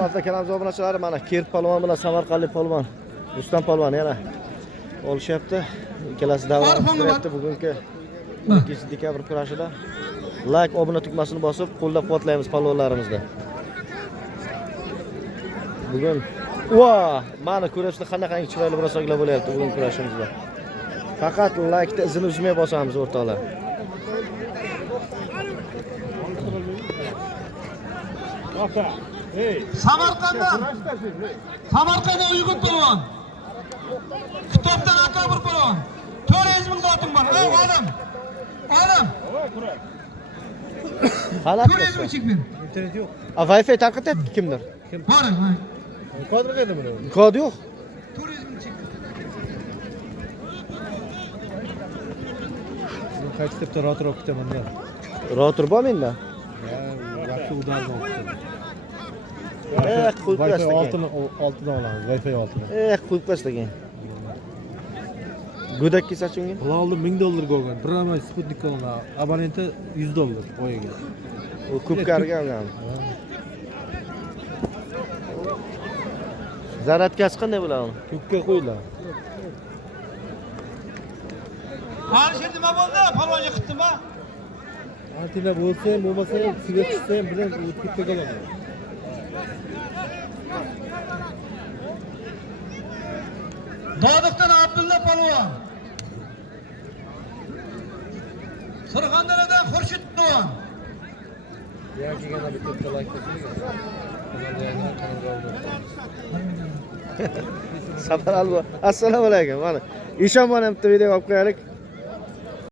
Hurmatli kanal obunachilari, mana Kerp polvon bilan Samarqandlik polvon Rustam polvon yana olishyapti. Ikkalasi davom ettiryapti bugungi 2-dekabr kurashida. Like, obuna tugmasini bosib, qo'llab-quvvatlaymiz polvonlarimizni. Bugun mana ko'ryapsizlar qanaqangi chiroyli brosoklar bo'lyapti bugun kurashimizda. Faqat like-ni izini uzmay bosamiz o'rtoqlar. Samarqandda Uyg'ur polvon. Kitobdan aka bir polvon. 400 ming dotim bor. Ey olim. Olim. Xalat. 400 ming chek ber. Internet yo'q. Wi-Fi tarqatyapti kimdir? Bor, Kod berdi buni. Kod yo'q. 400 ming chek. Qaytib rotor o'qitaman men. Rotor bormi menda? Yaxshi udarni o'qitaman. Qo'yib Wi-Fi qo'yasizlar. oltidan olamiz, Wi-Fi oltidan. Qo'yib qo'yasizlar. Go'dak kelsa-chi unga? Ular oldi $1000 olgan. Bir nima Sputnik olgan. Abonenti $100 oyiga. U ko'p karga olgan. Zaradkasi qanday bo'ladi uni? Ko'kka qo'yiladi. Alisher nima bo'ldi? Polvonga qitdimi? Antina bo'lsa ham, bo'lmasa ham, siga tushsa ham bilan o'tib qolaman. Dodiqdan Abdulla polvon. Surxondaryodan Xurshid polvon. Yoki yana bitta like Sabar albo. Assalomu alaykum. Mana Eshon mana bitta video olib qo'yaylik.